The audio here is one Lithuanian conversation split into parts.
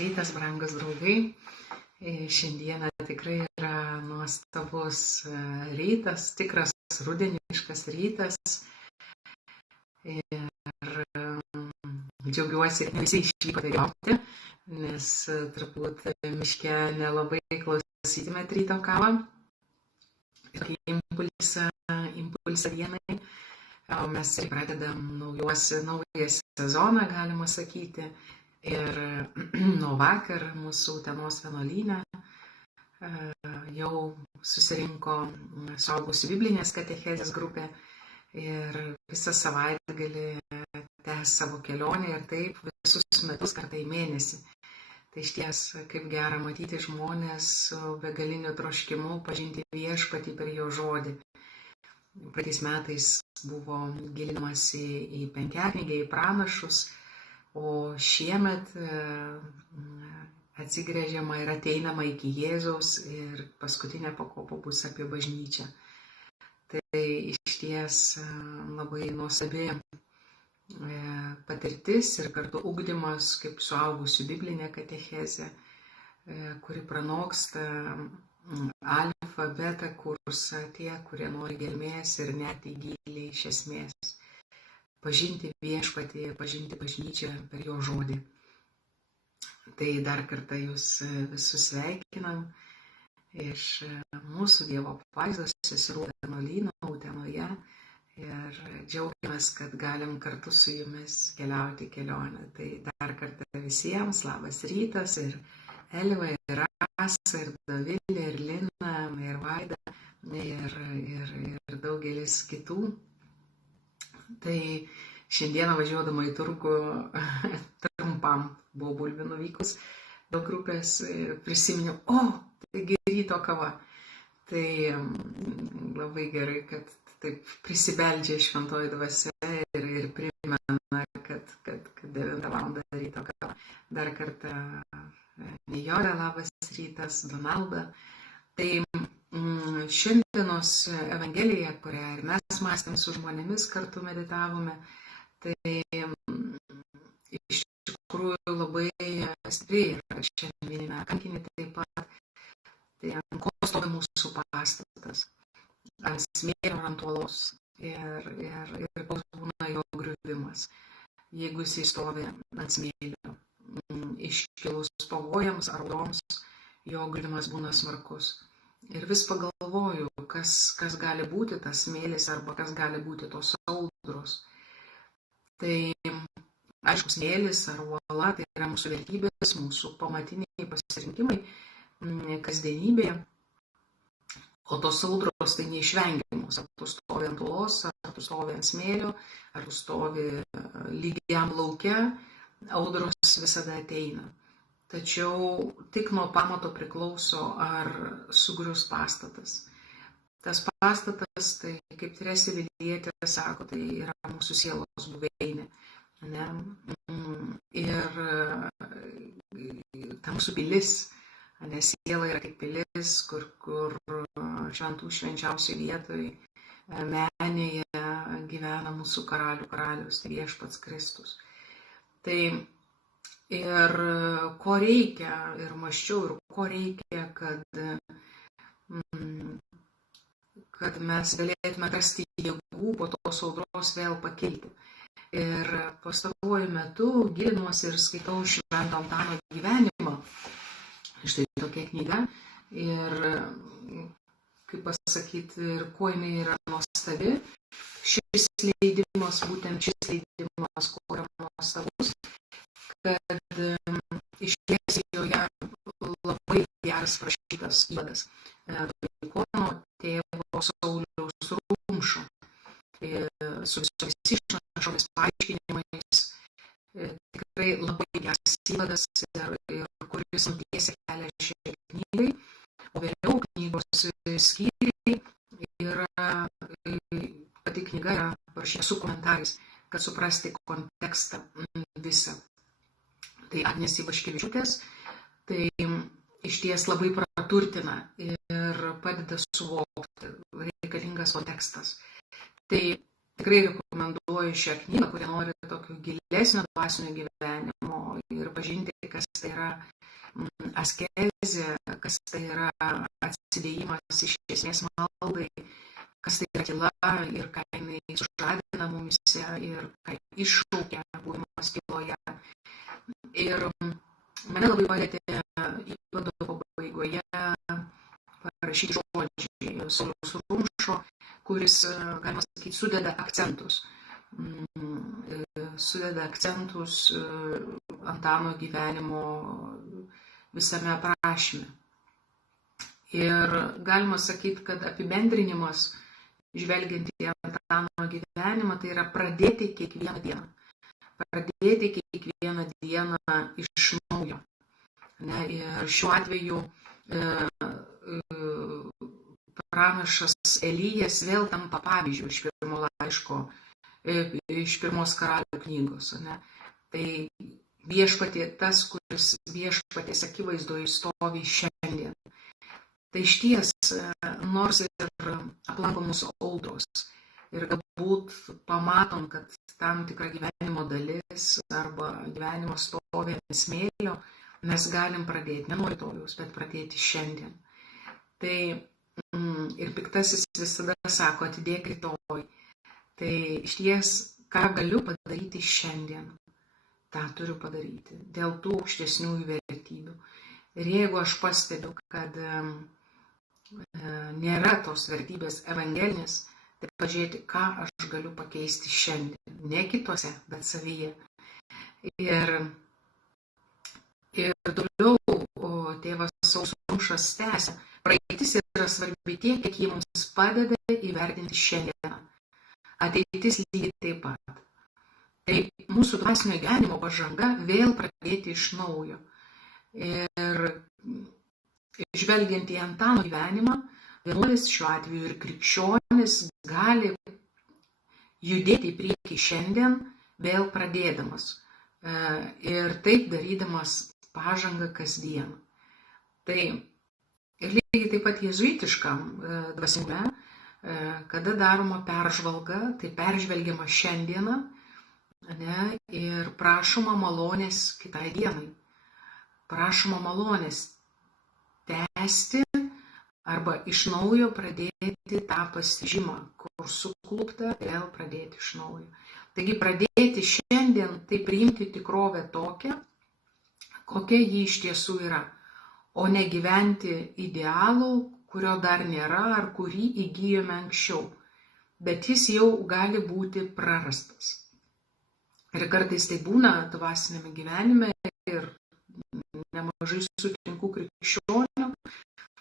rytas, brangus draugai. Šiandieną tikrai yra nuostabus rytas, tikras rudeniškas rytas. Ir džiaugiuosi, kad visi išvyko dalyvauti, nes turbūt miške nelabai klausytumėt ryto kavą. Ir impulsą dienai. Mes pradedam naują sezoną, galima sakyti. Ir nuo vakar mūsų Utenos vienuolyne jau susirinko suaugusių biblinės katechezės grupė ir visą savaitgalį tęs savo kelionę ir taip visus metus kartą į mėnesį. Tai išties kaip gera matyti žmonės su begaliniu troškimu pažinti viešpatį per jo žodį. Praeitais metais buvo gilinamasi į penkiaknygę, į pranašus, o šiemet atsigręžiama ir ateinama iki Jėzaus ir paskutinė pakopa bus apie bažnyčią. Tai išties labai nuostabi patirtis ir kartu ugdymas kaip suaugusių biblinė katechezė, kuri pranoksta alfa, beta kursą tie, kurie nori gelmės ir net į gilį iš esmės. Pažinti viešpatį, pažinti bažnyčią per jo žodį. Tai dar kartą jūs visus sveikinam iš mūsų Dievo apvaizdos seserų vienuolyno Utenoje ir džiaugiamės, kad galim kartu su jumis keliauti kelionę. Tai dar kartą visiems labas rytas ir Elva, ir Rasa, ir Dovilė, ir Lina, ir Vaida, ir daugelis kitų. Tai šiandieną važiuodama į turgų trumpam buvau bulvių nuvykus daug grupės ir prisiminiau, taigi ryto kava. Tai labai gerai, kad taip prisibeldžia šventoji dvasia ir primena, kad 9 val. Ryto kava. Dar kartą Nijolė, labas rytas, Donalda. Tai šiandienos Evangelija, kurią ir mes mąstėm su žmonėmis, kartu meditavome, tai iš tikrųjų labai stipriai yra šiandieninė kankinė taip pat. Tai ant ko stovi mūsų pastatas, ant smėlio ar ant uolos ir koks būna jo griuvimas. Jeigu jis stovi ant smėlio, iškilus pavojams ar audroms, jo griuvimas būna smarkus. Ir vis pagalvoju, kas gali būti tas smėlis arba kas gali būti tos audros. Tai aišku, smėlis ar uola tai yra mūsų vertybės, mūsų pamatiniai pasirinkimai kasdienybėje. O tos audros tai neišvengiamos. Ar tu stovi ant uolos, ar tu stovi ant smėlio, ar tu stovi lygiam lauke, audros visada ateina. Tačiau tik nuo pamato priklauso, ar sugrius pastatas. Tas pastatas, tai kaip Teresė Avilietė sako, tai yra mūsų sielos buveinė. Ne? Ir ta mūsų pilis, nes siela yra kaip pilis, kur šventų švenčiausiai vietoj menėje gyvena mūsų karalius, tai Viešpats Kristus. Tai ir ko reikia, ir mąsčiau, ir ko reikia, kad mes galėtume rasti jėgų po tos audros vėl pakilti. Ir pastaruoju metu gilinuosi ir skaitau Švento Antano gyvenimą. Štai tokia knyga. Ir, kaip pasakyti, ir kuo jinai yra nuostabi. Šis leidimas, būtent šis leidimas, kuo yra nuostabus, kad išties joje labai geras parašytas įvadas Dominikono tėvo Sauliaus Rumšo su visomis išnašomis paaiškinimais. Tikrai labai geras įvadas ir kuris nutiesia kelią šiai knygai, o vėliau knygos skyriai yra, pati knyga yra parašyta su komentarais, kad suprasti kontekstą visą. Tai Agnės Ivaškevičiūtės, tai išties labai praturtina ir padeda suvokti reikalingas kontekstas. Tai tikrai rekomenduoju šią knygą, kurie nori tokio gilesnio dvasinio gyvenimo ir pažinti, kas tai yra askezė, kas tai yra atsidėjimas iš esmės maldai, kas tai yra tyla ir ką jinai sužadina mumise ir ką iššaukia buvimas tyloje. Ir mane labai palėtė įvado pabaigoje parašyti žodžiai Sauliaus Rumšo, kuris, galima sakyti, sudeda akcentus Antano gyvenimo visame aprašyme. Ir galima sakyti, kad apibendrinimas, žvelgiant į Antano gyvenimą, tai yra pradėti kiekvieną dieną. Pradėti kiekvieną dieną iš naujo. Ne? Ir šiuo atveju pranašas Elijas vėl tampa pavyzdžiu iš pirmo laiško, iš pirmos Karalių knygos. Ne? Tai viešpatie tas, kuris viešpaties akivaizdoje stovi šiandien. Tai išties, nors ir aplanko mūsų audros ir galbūt pamatom, kad tam tikra gyvenimo dalis arba gyvenimo stovi ant smėlio, mes galim pradėti, ne nuo rytojaus, bet pradėti šiandien. Tai ir piktasis visada sako, atidėk rytoj. Tai išties, ką galiu padaryti šiandien, tą turiu padaryti dėl tų aukštesniųjų vertybių. Ir jeigu aš pastebiu, kad nėra tos vertybės evangelinės, tai pažiūrėti, ką aš galiu pakeisti šiandien. Ne kitose, bet savyje. Ir toliau tėvas Saulius Rumšas tęsia. Praeitis yra svarbi tiek, kiek ji mums padeda įvertinti šiandieną. Ateitis lygiai taip pat. Tai mūsų dvasinio gyvenimo pažanga vėl pradėti iš naujo. Ir žvelgiant į Antano gyvenimą, vienuolis, šiuo atveju ir krikščionis, gali judėti į priekį šiandien, vėl pradėdamas. Ir taip darydamas pažangą kasdien. Tai ir lygiai taip pat jėzuitiškam dvasingume, kada daroma peržvalga, tai peržvelgiama šiandieną, ne, ir prašoma malonės kitai dienai. Prašoma malonės tęsti arba iš naujo pradėti tą pasižymą, kur suklupta, vėl pradėti iš naujo. Taigi pradėti šiandien, tai priimti tikrovę tokią, kokia ji iš tiesų yra, o ne gyventi idealų, kurio dar nėra ar kurį įgyjome anksčiau, bet jis jau gali būti prarastas. Ir kartais tai būna dvasinėme gyvenime ir nemažai sutinku krikščionių,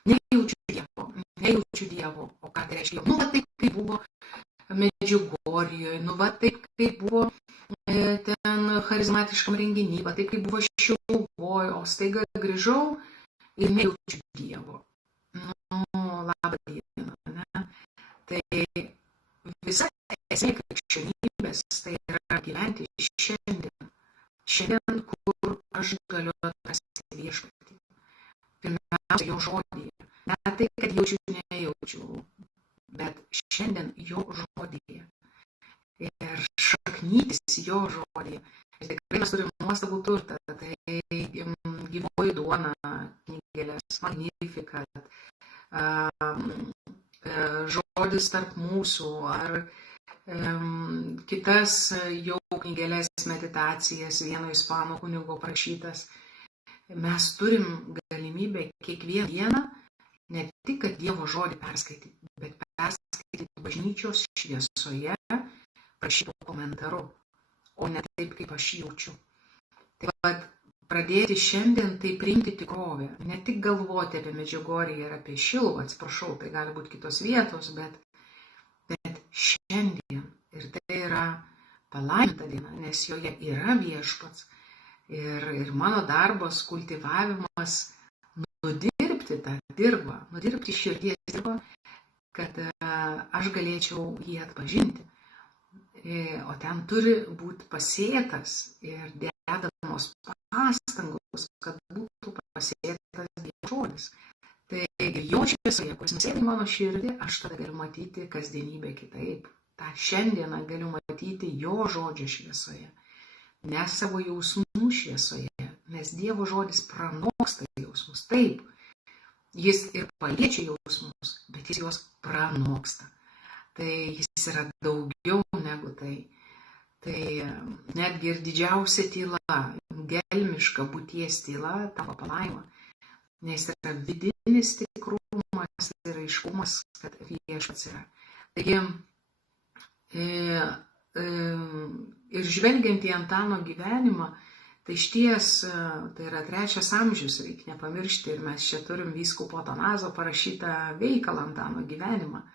nejaučiu Dievo. O ką tai reiškia? Va taip, kaip buvo Medžiugorjoje, va taip, kaip buvo ten charizmatiškam renginy, va taip, kaip buvo Šiluvoj, o staiga grįžau ir nejaučiu Dievo. Labą dieną, ne? Tai visa esmė krikščionybės tai yra gyventi šiandien. Šiandien, kur aš galiu atrasti viešpatį. Pirmiausia, jo žodyje. Ne tai, kad jaučiu, nejaučiu, bet šiandien jo žodyje. Ir šaknytis jo žodyje. Ir tikrai mes turime nuostabų turtą. Tai gyvoji duona, knygelės, Magnificat, žodis tarp mūsų, ar kitas jau knygelės meditacijas, vieno ispanų kunigo prašytas. Mes turim galimybę kiekvieną dieną ne tik, kad Dievo žodį perskaityti, bet perskaityti bažnyčios šviesoje prašytų komentaru, o ne taip, kaip aš jaučiu. Taip pat pradėti šiandien tai priimti tikrovę, ne tik galvoti apie Medžiugorję ir apie Šiluvą, atsiprašau, tai gali būti kitos vietos, bet šiandien. Ir tai yra palaiminta diena, nes joje yra viešpats. Ir mano darbas, kultivavimas, nudirbti tą dirbą, nudirbti širdies dirbą, kad aš galėčiau jį atpažinti. O ten turi būti pasėtas ir dedamos pastangos, kad būtų pasėtas Dievo žodis. Tai jo šviesoje, kuris nusėdi mano širdį, aš tada galiu matyti kasdienybę kitaip. tą šiandieną galiu matyti jo žodžio šviesoje, ne savo jausmų šviesoje, nes Dievo žodis pranoksta jausmus. Taip, jis ir paliečia jausmus, bet jis juos pranoksta. Tai jis yra daugiau negu tai. Tai netgi ir didžiausia tyla, gelmiška būties tyla tampa palaima, nes yra vidinis tikrumas ir aiškumas, kad viešpats yra. Taigi, ir žvelgiant į Antano gyvenimą, tai išties, tai yra 3 amžius, reikia nepamiršti, ir mes čia turim vyskupo Atanazo parašytą veikalą Antano gyvenimą.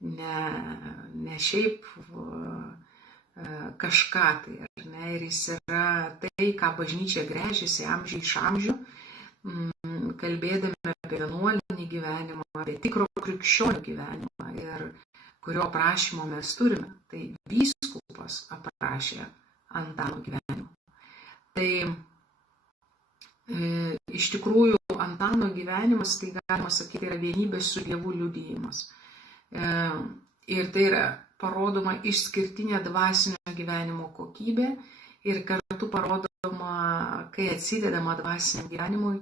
Ne šiaip kažką tai, ar ne, ir jis yra tai, ką bažnyčia gręžiasi amžiai iš amžių, kalbėdami apie vienuolinį gyvenimą, apie tikro krikščionio gyvenimą ir kurio aprašymo mes turime. Tai vyskupas aprašė Antano gyvenimą. Tai iš tikrųjų Antano gyvenimas, tai galima sakyti, yra vienybės su Dievu liudijimas. Ir tai yra parodoma išskirtinė dvasinio gyvenimo kokybė ir kartu parodoma, kai atsidedama dvasiniam gyvenimui,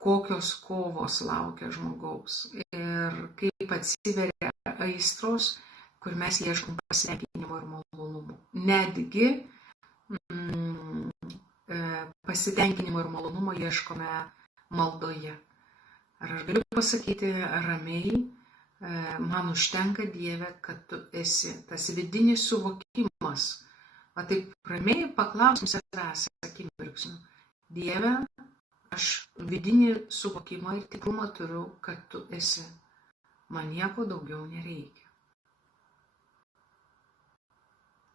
kokios kovos laukia žmogaus ir kaip atsiveria aistros, kur mes ieškom pasitenkinimo ir malonumo. Netgi pasitenkinimo ir malonumo ieškome maldoje. Ar aš galiu pasakyti ramiai, man užtenka Dieve, kad tu esi, tas vidinis suvokimas. Va taip ramiai paklausim savęs akimirksniu. Dieve, aš vidinį suvokimą ir tikrumą turiu, kad tu esi. Man nieko daugiau nereikia.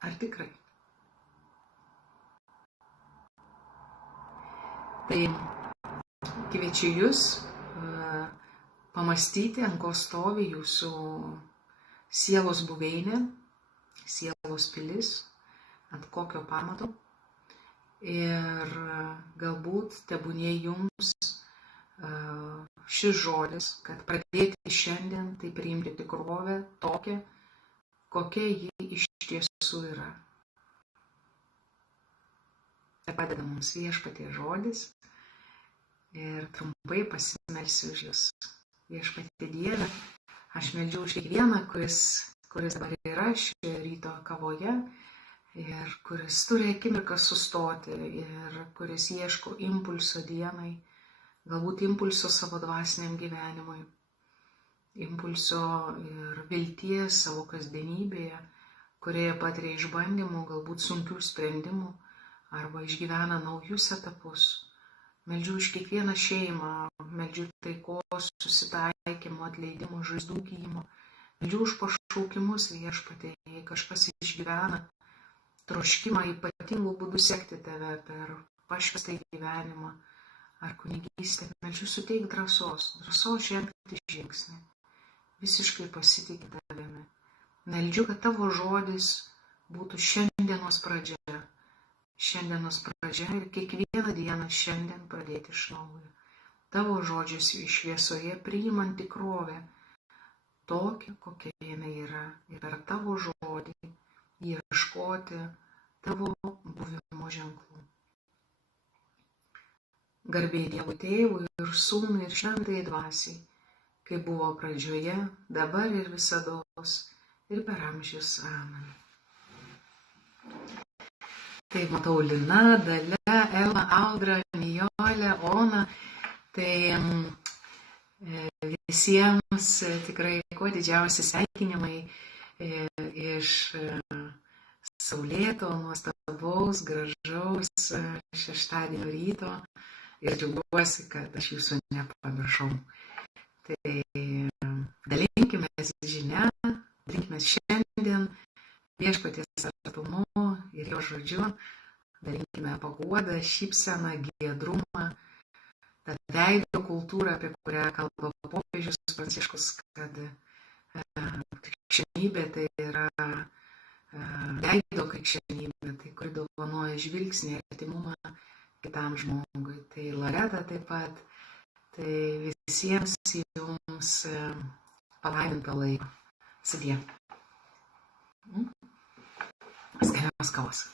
Ar tikrai? Tai kviečiu jūs pamastyti, ant ko stovi jūsų sielos buveinė, sielos pilis, ant kokio pamato. Ir galbūt tebūnie jums šis žodis, kad pradėti šiandien tai priimti tikrovę tokią, kokia ji iš tiesų yra. Tai padeda mums Viešpaties žodis ir trumpai pasimelsiu už jūs. Viešpatie Dieve, aš meldžiu už kiekvieną, kuris dabar yra šioje ryto kavoje ir kuris turi akimirką sustoti ir kuris ieško impulso dienai, galbūt impulso savo dvasiniam gyvenimui, impulso ir vilties savo kasdienybėje, kurioje patiria išbandymų, galbūt sunkių sprendimų arba išgyvena naujus etapus. Meldžiu už kiekvieną šeimą, meldžiu taikos, susitaikymo, atleidimo, žaizdų gijimo. Meldžiu už pašaukimus Viešpatie, jei kažkas išgyvena troškimą ypatingų būdų sekti tave per pašvestą gyvenimą ar kunigystę. Meldžiu suteik drąsos žengti žingsnį, visiškai pasitikti tavimi. Meldžiu, kad tavo žodis būtų šiandienos pradžia ir kiekvieną dieną šiandien pradėti iš naujo. Tavo žodžius šviesoje priimant tikrovę, tokią, kokia jinai yra, ir per tavo žodį ieškoti tavo buvimo ženklų. Garbė Dievui Tėvui ir Sūnui ir Šventajai Dvasiai, kaip buvo pradžioje, dabar ir visados, ir per amžius. Amen. Tai matau Lina, Dalia, Elma, Audra, Nijolė, Ona. Tai visiems tikrai kuo didžiausi sveikinimai iš saulėto, nuostabaus, gražaus šeštadienio ryto. Ir džiaugiuosi, kad aš jūsų nepamiršau. Tai dalinkime žinia, dalinkime šiandien Viešpaties artumu ir jo žodžiu, dalinkime paguodą, šypseną, giedrumą, tą veido kultūrą, apie kurią kalba popiežius Pranciškus, kad krikščionybė tai yra veido krikščionybė, tai kuri dovanoja žvilgsnį ir artimumą kitam žmogui. Tai Loreta taip pat, tai visiems jums palaiminto laiko. Sudie. Skanios kavos.